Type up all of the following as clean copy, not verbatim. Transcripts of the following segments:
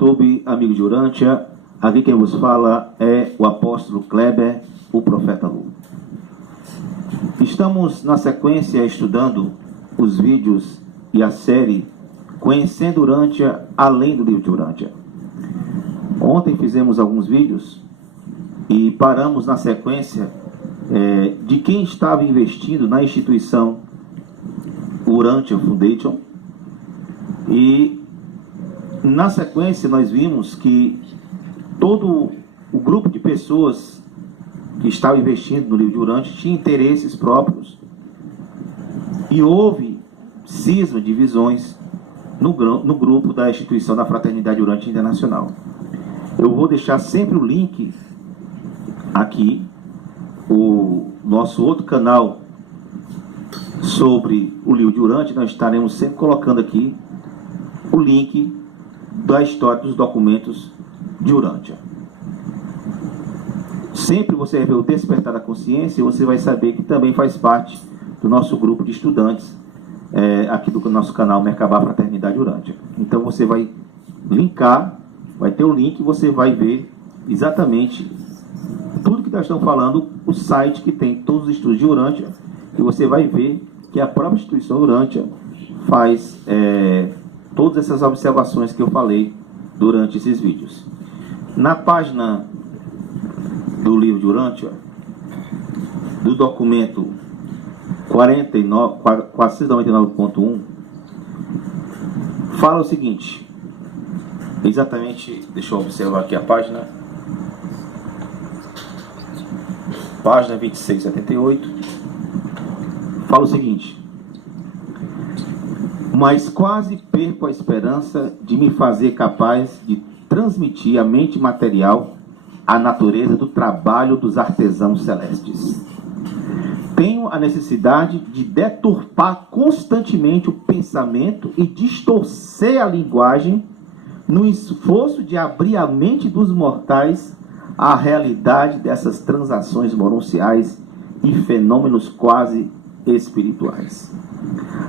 YouTube, amigo de Urântia. Aqui quem vos fala é o apóstolo Kleber, o profeta Lu. Estamos na sequência estudando os vídeos e a série Conhecendo Urântia, além do livro de Urântia. Ontem fizemos alguns vídeos e paramos na sequência de quem estava investindo na instituição Urântia Foundation. E na sequência nós vimos que todo o grupo de pessoas que estava investindo no livro de Urântia tinha interesses próprios e houve cisma, divisões no grupo da instituição da Fraternidade Urântia Internacional. Eu vou deixar sempre o link aqui, o nosso outro canal sobre o livro de Urântia, nós estaremos sempre colocando aqui o link da história dos documentos de Urântia. Sempre você vai ver o Despertar da Consciência e você vai saber que também faz parte do nosso grupo de estudantes aqui do nosso canal Merkabah Fraternidade Urântia. Então você vai linkar, vai ter o link e você vai ver exatamente tudo que nós estamos falando, o site que tem todos os estudos de Urântia, e você vai ver que a própria instituição Urântia faz todas essas observações que eu falei durante esses vídeos. Na página do livro de Urântia, do documento 499.1, fala o seguinte, exatamente, deixa eu observar aqui a página 2678, fala o seguinte: mas quase perco a esperança de me fazer capaz de transmitir à mente material a natureza do trabalho dos artesãos celestes. Tenho a necessidade de deturpar constantemente o pensamento e distorcer a linguagem no esforço de abrir a mente dos mortais à realidade dessas transações mononciais e fenômenos quase espirituais.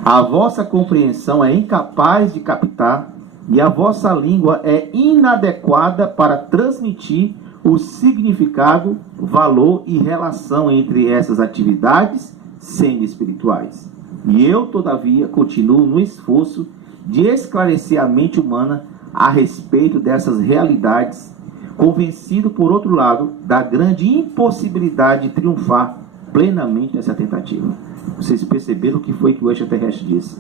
A vossa compreensão é incapaz de captar e a vossa língua é inadequada para transmitir o significado, valor e relação entre essas atividades semi-espirituais. E eu, todavia, continuo no esforço de esclarecer a mente humana a respeito dessas realidades, convencido, por outro lado, da grande impossibilidade de triunfar plenamente nessa tentativa. Vocês perceberam o que foi que o extraterrestre disse?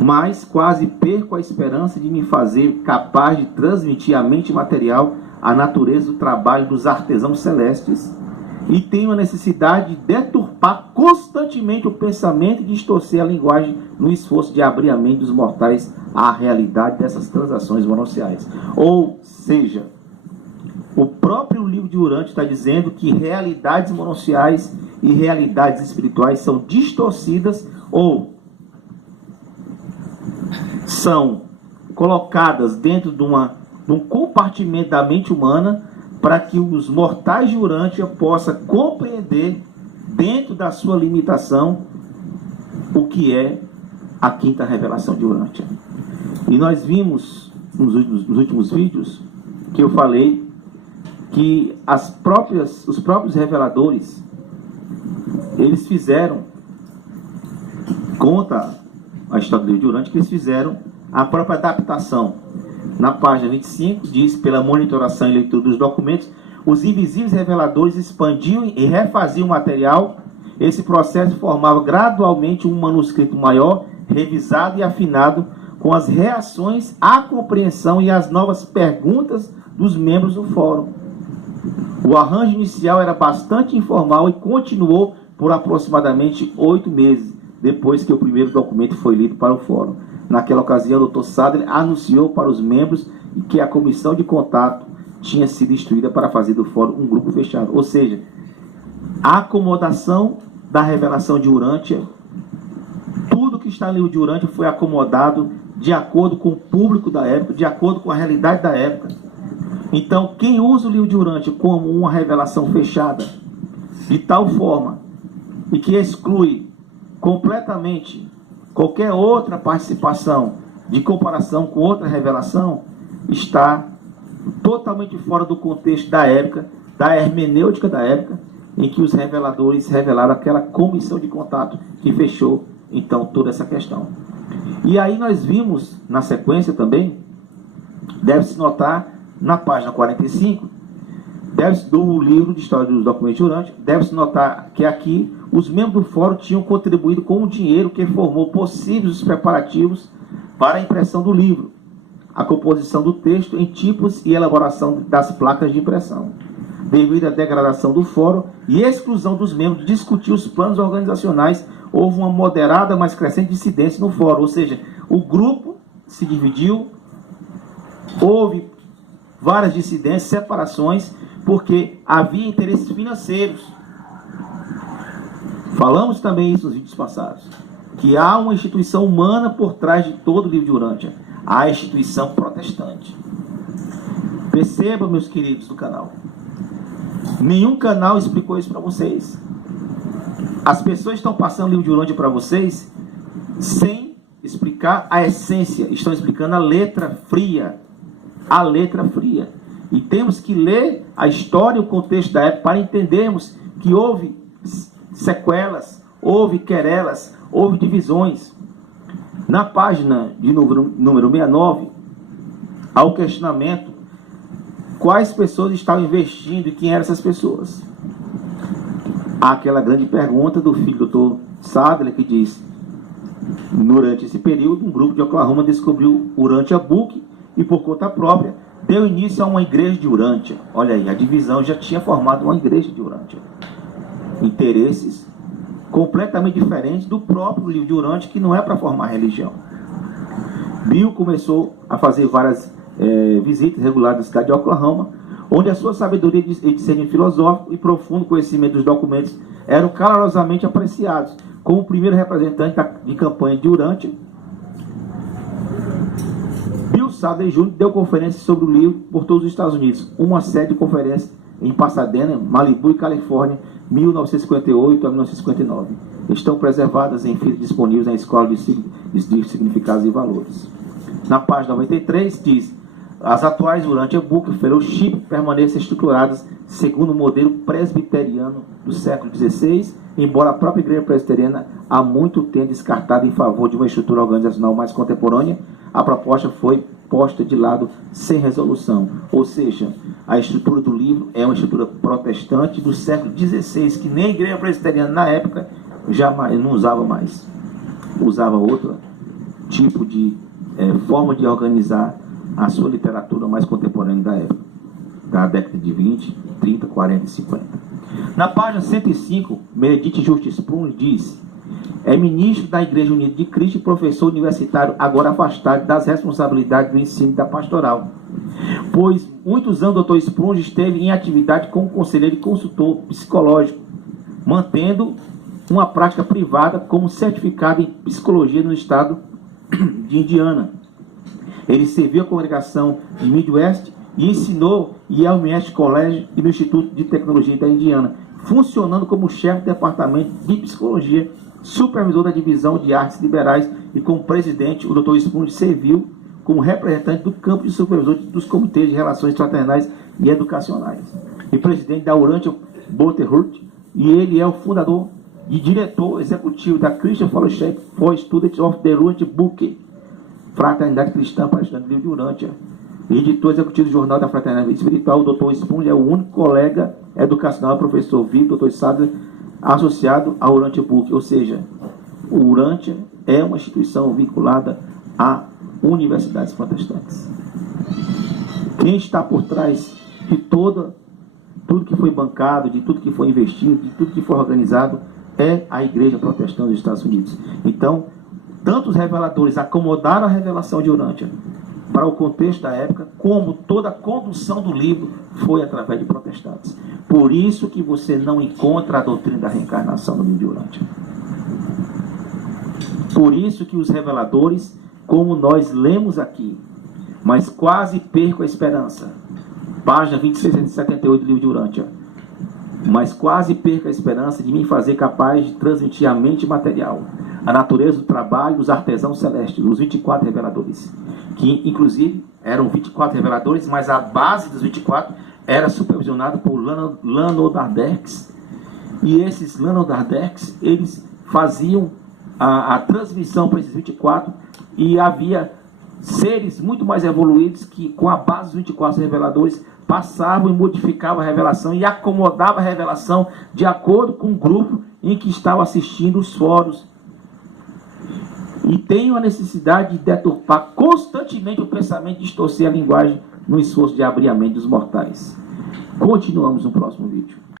Mas quase perco a esperança de me fazer capaz de transmitir à mente material a natureza do trabalho dos artesãos celestes e tenho a necessidade de deturpar constantemente o pensamento e distorcer a linguagem no esforço de abrir a mente dos mortais à realidade dessas transações mononciais. Ou seja, o próprio livro de Urântia está dizendo que realidades mononciais e realidades espirituais são distorcidas ou são colocadas dentro de um compartimento da mente humana para que os mortais de Urântia possam compreender, dentro da sua limitação, o que é a quinta revelação de Urântia. E nós vimos nos últimos vídeos que eu falei que os próprios reveladores, eles fizeram, conta a história do livro de Urântia, que eles fizeram a própria adaptação. Na página 25, diz: pela monitoração e leitura dos documentos, os invisíveis reveladores expandiam e refaziam o material. Esse processo formava gradualmente um manuscrito maior, revisado e afinado com as reações à compreensão e as novas perguntas dos membros do fórum. O arranjo inicial era bastante informal e continuou por aproximadamente 8 meses, depois que o primeiro documento foi lido para o fórum. Naquela ocasião, o Dr. Sadler anunciou para os membros que a comissão de contato tinha sido instruída para fazer do fórum um grupo fechado. Ou seja, a acomodação da revelação de Urântia, tudo que está no livro de Urântia foi acomodado de acordo com o público da época, de acordo com a realidade da época. Então, quem usa o livro de Urântia como uma revelação fechada, de tal forma, e que exclui completamente qualquer outra participação de comparação com outra revelação, está totalmente fora do contexto da época, da hermenêutica da época, em que os reveladores revelaram aquela comissão de contato que fechou, então, toda essa questão. E aí nós vimos, na sequência também, deve-se notar, na página 45, do livro de História dos Documentos de Urântia, deve-se notar que aqui os membros do fórum tinham contribuído com o dinheiro que formou possíveis os preparativos para a impressão do livro, a composição do texto em tipos e elaboração das placas de impressão. Devido à degradação do fórum e exclusão dos membros de discutir os planos organizacionais, houve uma moderada, mas crescente dissidência no fórum, ou seja, o grupo se dividiu, houve várias dissidências, separações, porque havia interesses financeiros. Falamos também isso nos vídeos passados, que há uma instituição humana por trás de todo o livro de Urântia, a instituição protestante. Perceba, meus queridos do canal, nenhum canal explicou isso para vocês. As pessoas estão passando o livro de Urântia para vocês sem explicar a essência, estão explicando a letra fria. A letra fria. E temos que ler a história e o contexto da época para entendermos que houve sequelas, houve querelas, houve divisões. Na página de número 69, há o questionamento: quais pessoas estavam investindo e quem eram essas pessoas? Há aquela grande pergunta do filho do Dr. Sadler, que diz: durante esse período, um grupo de Oklahoma descobriu Urantia Book e, por conta própria, deu início a uma igreja de Urântia. Olha aí, a divisão já tinha formado uma igreja de Urântia. Interesses completamente diferentes do próprio livro de Urântia, que não é para formar religião. Bill começou a fazer várias visitas regulares na cidade de Oklahoma, onde a sua sabedoria e discernimento filosófico e profundo conhecimento dos documentos eram calorosamente apreciados. Como o primeiro representante de campanha de Urântia, Bill Sadler Jr. deu conferências sobre o livro por todos os Estados Unidos, uma série de conferências em Pasadena, Malibu e Califórnia, 1958 a 1959. Estão preservadas em fitas disponíveis na Escola de Significados e Valores. Na página 93 diz: as atuais Urantia Book Fellowship permanecem estruturadas segundo o modelo presbiteriano do século XVI, embora a própria igreja presbiteriana há muito tenha descartado em favor de uma estrutura organizacional mais contemporânea. A proposta foi posta de lado sem resolução. Ou seja, a estrutura do livro é uma estrutura protestante do século XVI, que nem a igreja presbiteriana na época jamais não usava mais. Usava outro tipo de forma de organizar a sua literatura mais contemporânea da época, da década de 20, 30, 40 e 50. Na página 105, Meredith Justice Sprung diz: é ministro da Igreja Unida de Cristo e professor universitário, agora afastado das responsabilidades do ensino da pastoral. Pois muitos anos o Dr. Sprung esteve em atividade como conselheiro e consultor psicológico, mantendo uma prática privada como certificado em psicologia no estado de Indiana. Ele serviu a congregação de Midwest e ensinou ao Mestre College e no Instituto de Tecnologia da Indiana, funcionando como chefe do departamento de psicologia, supervisor da divisão de artes liberais, e como presidente, o Dr. Sprung serviu como representante do campo de supervisor dos comitês de relações fraternais e educacionais, e presidente da Urantia Brotherhood, e ele é o fundador e diretor executivo da Christian Fellowship for Students of the Urantia Book, Fraternidade Cristã para Estudantes do Livro de Urântia, editor executivo do Jornal da Fraternidade Espiritual. O Dr. Sprung é o único colega educacional, professor vivo, Dr. Sadler, associado ao Urantia Book, ou seja, o Urântia é uma instituição vinculada a universidades protestantes. Quem está por trás de tudo que foi bancado, de tudo que foi investido, de tudo que foi organizado, é a Igreja Protestante dos Estados Unidos. Então, tanto os reveladores acomodaram a revelação de Urântia para o contexto da época, como toda a condução do livro foi através de protestantes. Por isso que você não encontra a doutrina da reencarnação no livro de Urântia. Por isso que os reveladores, como nós lemos aqui, mas quase perco a esperança. Página 2678 do livro de Urântia. Mas quase perco a esperança de me fazer capaz de transmitir a mente material, a natureza do trabalho dos artesãos celestes, os 24 reveladores, que inclusive eram 24 reveladores, mas a base dos 24 era supervisionada por Lanodardex, e esses Lanodardex, eles faziam a transmissão para esses 24, e havia seres muito mais evoluídos que, com a base dos 24 reveladores, passavam e modificavam a revelação e acomodavam a revelação de acordo com o grupo em que estava assistindo os fóruns. E tenho a necessidade de deturpar constantemente o pensamento, distorcer a linguagem no esforço de abrir a mente dos mortais. Continuamos no próximo vídeo.